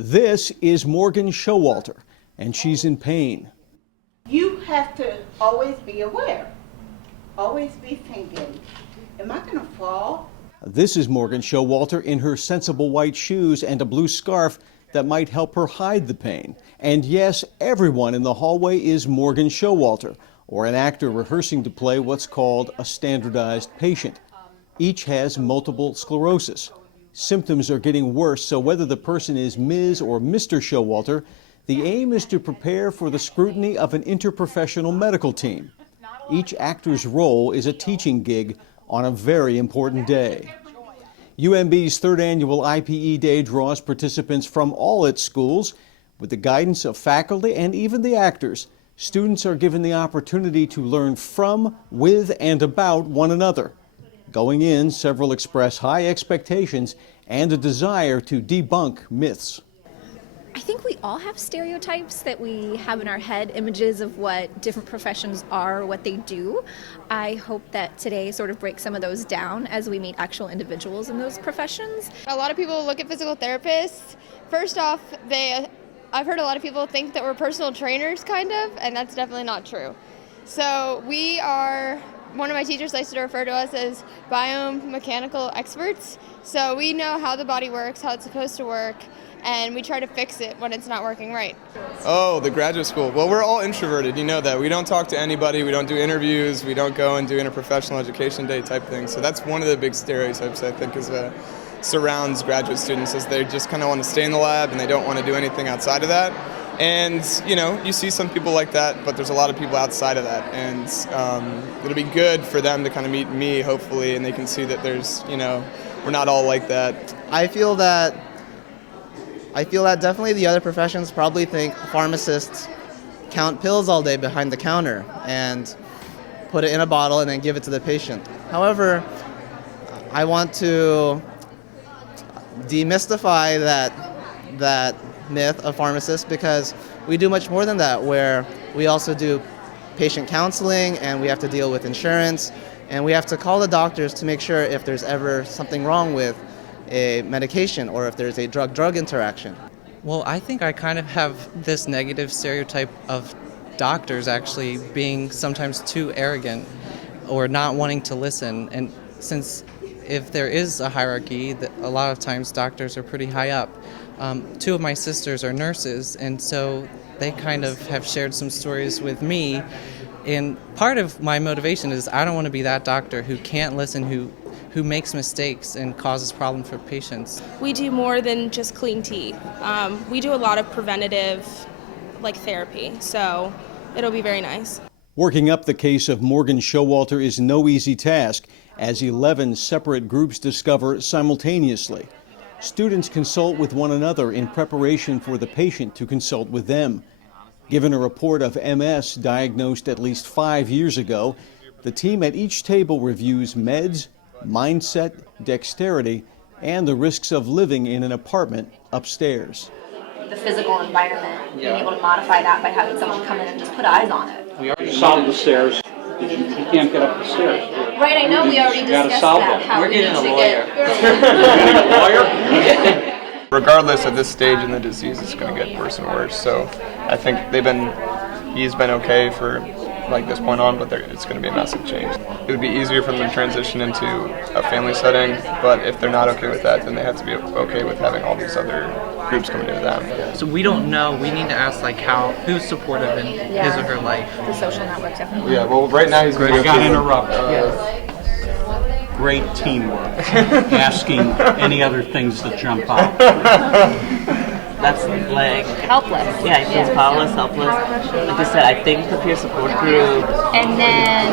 This is Morgan Showalter, and she's in pain. You have to always be aware, always be thinking, am I going to fall? This is Morgan Showalter in her sensible white shoes and a blue scarf that might help her hide the pain. And yes, everyone in the hallway is Morgan Showalter, or an actor rehearsing to play what's called a standardized patient. Each has multiple sclerosis. Symptoms are getting worse, so whether the person is Ms. or Mr. Showalter, the aim is to prepare for the scrutiny of an interprofessional medical team. Each actor's role is a teaching gig on a very important day. UMB's third annual IPE Day draws participants from all its schools. With the guidance of faculty and even the actors, students are given the opportunity to learn from, with, and about one another. Going in, several express high expectations and a desire to debunk myths. I think we all have stereotypes that we have in our head, images of what different professions are, what they do. I hope that today sort of breaks some of those down as we meet actual individuals in those professions. A lot of people look at physical therapists. First off, I've heard a lot of people think that we're personal trainers, kind of, and that's definitely not true. So one of my teachers likes to refer to us as biomechanical experts. So we know how the body works, how it's supposed to work, and we try to fix it when it's not working right. Oh, the graduate school. Well, we're all introverted, you know that. We don't talk to anybody, we don't do interviews, we don't go and do Interprofessional Education Day type things. So that's one of the big stereotypes, I think, surrounds graduate students, is they just kind of want to stay in the lab and they don't want to do anything outside of that. And, you see some people like that, but there's a lot of people outside of that. And it'll be good for them to kind of meet me, hopefully, and they can see that we're not all like that. I feel that definitely the other professions probably think pharmacists count pills all day behind the counter and put it in a bottle and then give it to the patient. However, I want to demystify that myth of pharmacists, because we do much more than that, where we also do patient counseling and we have to deal with insurance and we have to call the doctors to make sure if there's ever something wrong with a medication or if there's a drug-drug interaction. Well, I think I kind of have this negative stereotype of doctors actually being sometimes too arrogant or not wanting to listen. And since if there is a hierarchy, a lot of times doctors are pretty high up. Two of my sisters are nurses, and so they kind of have shared some stories with me. And part of my motivation is I don't want to be that doctor who can't listen, who makes mistakes and causes problems for patients. We do more than just clean teeth. We do a lot of preventative therapy, so it'll be very nice. Working up the case of Morgan Showalter is no easy task, as 11 separate groups discover simultaneously. Students consult with one another in preparation for the patient to consult with them. Given a report of MS diagnosed at least 5 years ago, the team at each table reviews meds, mindset, dexterity, and the risks of living in an apartment upstairs. The physical environment, being able to modify that by having someone come in and just put eyes on it. We already solved the stairs. You can't get up the stairs. Right, I know, we already discussed that. We're getting a lawyer. Getting a lawyer? Regardless of this stage in the disease, it's going to get worse and worse. So I think he's been okay for this point on, but it's going to be a massive change. It would be easier for them to transition into a family setting, but if they're not okay with that, then they have to be okay with having all these other groups coming into them. So we don't know. We need to ask who's supportive in his or her life. The social network, definitely. Yeah, well, right now he's going to got interrupted. Great teamwork. Asking any other things that jump out. That's helpless. Yeah, he feels powerless, helpless. Like I said, I think the peer support group. And then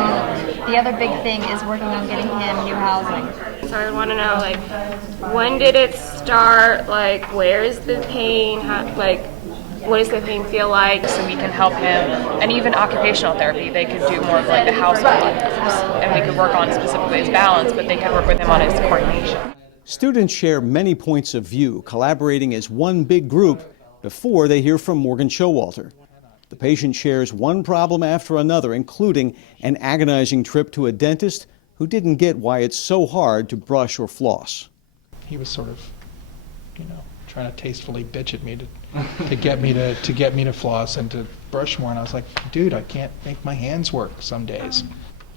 the other big thing is working on getting him new housing. So I want to know, when did it start? Where is the pain? What does the pain feel like? So we can help him, and even occupational therapy, they could do more of the household items, and we could work on specifically his balance, but they could work with him on his coordination. Students share many points of view, collaborating as one big group before they hear from Morgan Showalter. The patient shares one problem after another, including an agonizing trip to a dentist who didn't get why it's so hard to brush or floss. He was sort of, trying to tastefully bitch at me to get me to floss and to brush more. And I was like, dude, I can't make my hands work some days.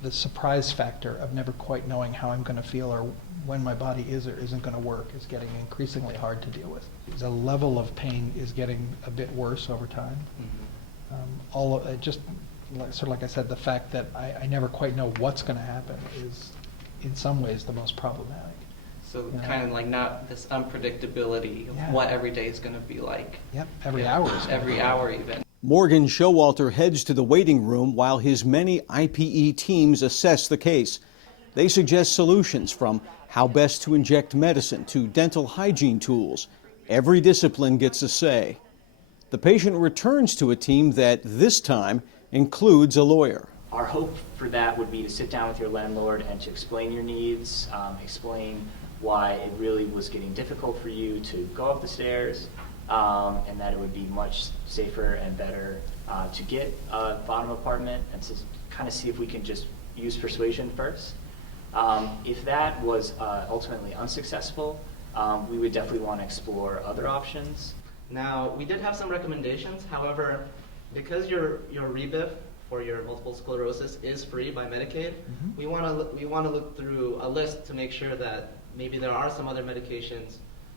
The surprise factor of never quite knowing how I'm going to feel or when my body is or isn't going to work is getting increasingly hard to deal with. The level of pain is getting a bit worse over time. All of it, just sort of like I said, the fact that I never quite know what's going to happen is in some ways the most problematic. So kind of like not this unpredictability of what every day is going to be like. Yep, every hour is every hour even. Morgan Showalter heads to the waiting room while his many IPE teams assess the case. They suggest solutions from how best to inject medicine to dental hygiene tools. Every discipline gets a say. The patient returns to a team that this time includes a lawyer. Our hope for that would be to sit down with your landlord and to explain your needs, explain why it really was getting difficult for you to go up the stairs, and that it would be much safer and better to get a bottom apartment, and to kind of see if we can just use persuasion first. If that was ultimately unsuccessful, we would definitely want to explore other options. Now, we did have some recommendations. However, because your rebif for your multiple sclerosis is free by Medicaid, we want to look through a list to make sure that maybe there are some other medications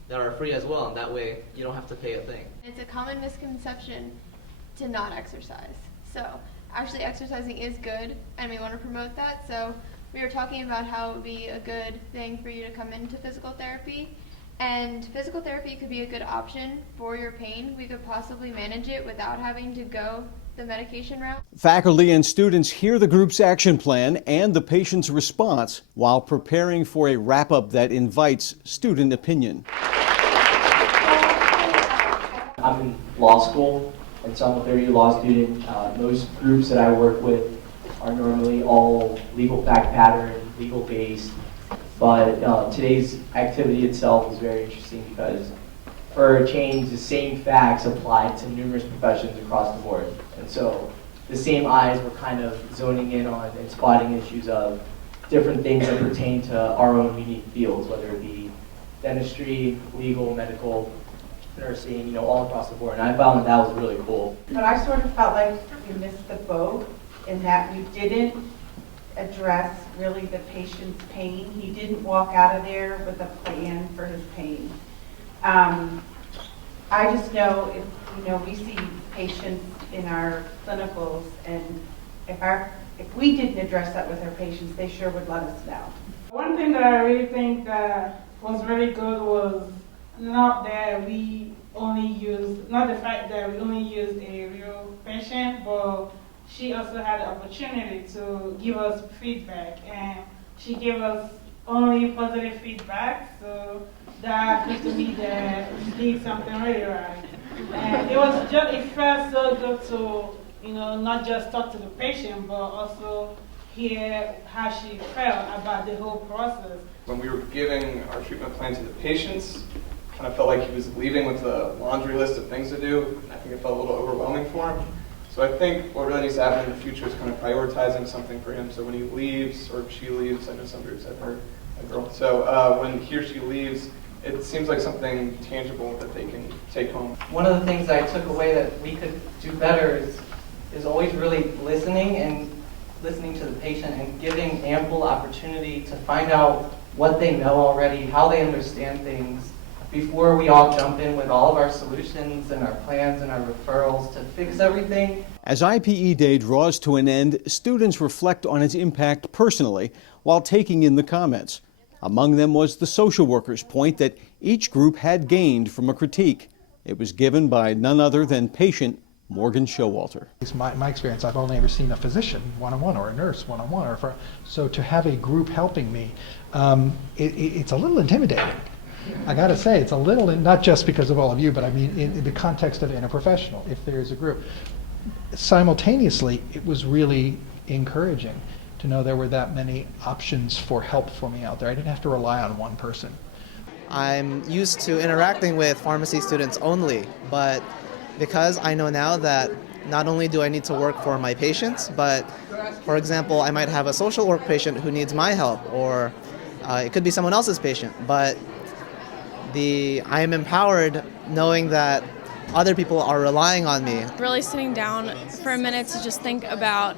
that are free as well, and that way you don't have to pay a thing. It's a common misconception to not exercise. So actually exercising is good, and we want to promote that. So we were talking about how it would be a good thing for you to come into physical therapy. And physical therapy could be a good option for your pain. We could possibly manage it without having to go the medication route. Faculty and students hear the group's action plan and the patient's response while preparing for a wrap-up that invites student opinion. I'm in law school, and so I'm a third-year law student. Most groups that I work with are normally all legal fact pattern, legal-based, but today's activity itself is very interesting because for a change, the same facts apply to numerous professions across the board. And so the same eyes were kind of zoning in on and spotting issues of different things that pertain to our own unique fields, whether it be dentistry, legal, medical, nursing, all across the board. And I found that was really cool. But I sort of felt like you missed the boat in that you didn't address really the patient's pain. He didn't walk out of there with a plan for his pain. I just know if we see patients in our clinicals, and if we didn't address that with our patients, they sure would let us know. One thing that I really think that was very good was not the fact that we only used a real patient, but she also had the opportunity to give us feedback, and she gave us only positive feedback, so that proved to me that we did something really right. And it felt so good to, not just talk to the patient, but also hear how she felt about the whole process. When we were giving our treatment plan to the patients, kind of felt like he was leaving with a laundry list of things to do, and I think it felt a little overwhelming for him. So I think what really needs to happen in the future is kind of prioritizing something for him. So when he leaves, or she leaves, I know some groups have heard a girl. So when he or she leaves, it seems like something tangible that they can take home. One of the things I took away that we could do better is always really listening to the patient and giving ample opportunity to find out what they know already, how they understand things, before we all jump in with all of our solutions and our plans and our referrals to fix everything. As IPE Day draws to an end, students reflect on its impact personally while taking in the comments. Among them was the social worker's point that each group had gained from a critique. It was given by none other than patient Morgan Showalter. It's my experience. I've only ever seen a physician one-on-one or a nurse one-on-one. So to have a group helping me, it's a little intimidating. I got to say, it's a little, not just because of all of you, but I mean in the context of interprofessional, if there's a group. Simultaneously, it was really encouraging to know there were that many options for help for me out there. I didn't have to rely on one person. I'm used to interacting with pharmacy students only, but because I know now that not only do I need to work for my patients, but for example, I might have a social work patient who needs my help, or it could be someone else's patient, but I am empowered knowing that other people are relying on me. Really sitting down for a minute to just think about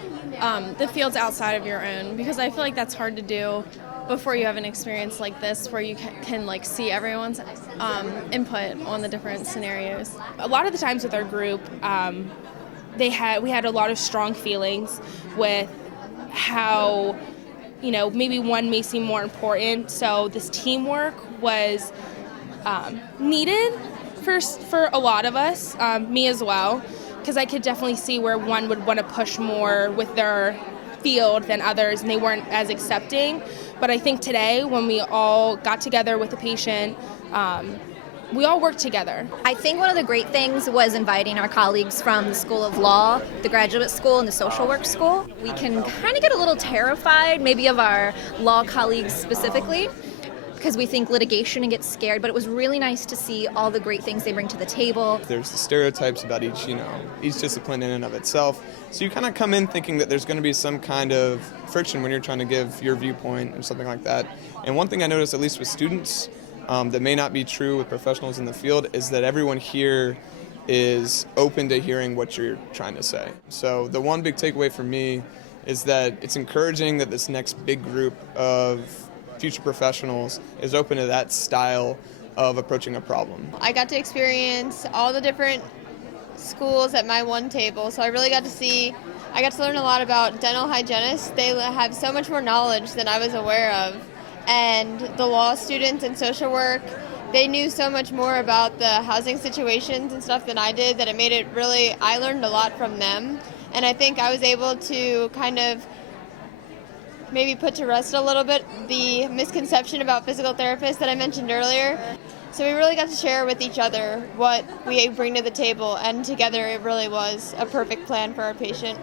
the fields outside of your own, because I feel like that's hard to do before you have an experience like this where you can like see everyone's input on the different scenarios. A lot of the times with our group, we had a lot of strong feelings with how, maybe one may seem more important. So this teamwork was needed for a lot of us, me as well, because I could definitely see where one would want to push more with their field than others, and they weren't as accepting. But I think today, when we all got together with the patient, we all worked together. I think one of the great things was inviting our colleagues from the School of Law, the Graduate School, and the Social Work School. We can kind of get a little terrified, maybe of our law colleagues specifically, because we think litigation and get scared, but it was really nice to see all the great things they bring to the table. There's the stereotypes about each discipline in and of itself. So you kind of come in thinking that there's going to be some kind of friction when you're trying to give your viewpoint or something like that. And one thing I noticed, at least with students, that may not be true with professionals in the field, is that everyone here is open to hearing what you're trying to say. So the one big takeaway for me is that it's encouraging that this next big group of future professionals is open to that style of approaching a problem. I got to experience all the different schools at my one table, so I really got to learn a lot about dental hygienists. They have so much more knowledge than I was aware of. And the law students and social work, they knew so much more about the housing situations and stuff than I did that it made it really, I learned a lot from them. And I think I was able to kind of maybe put to rest a little bit the misconception about physical therapists that I mentioned earlier. So we really got to share with each other what we bring to the table, and together it really was a perfect plan for our patient.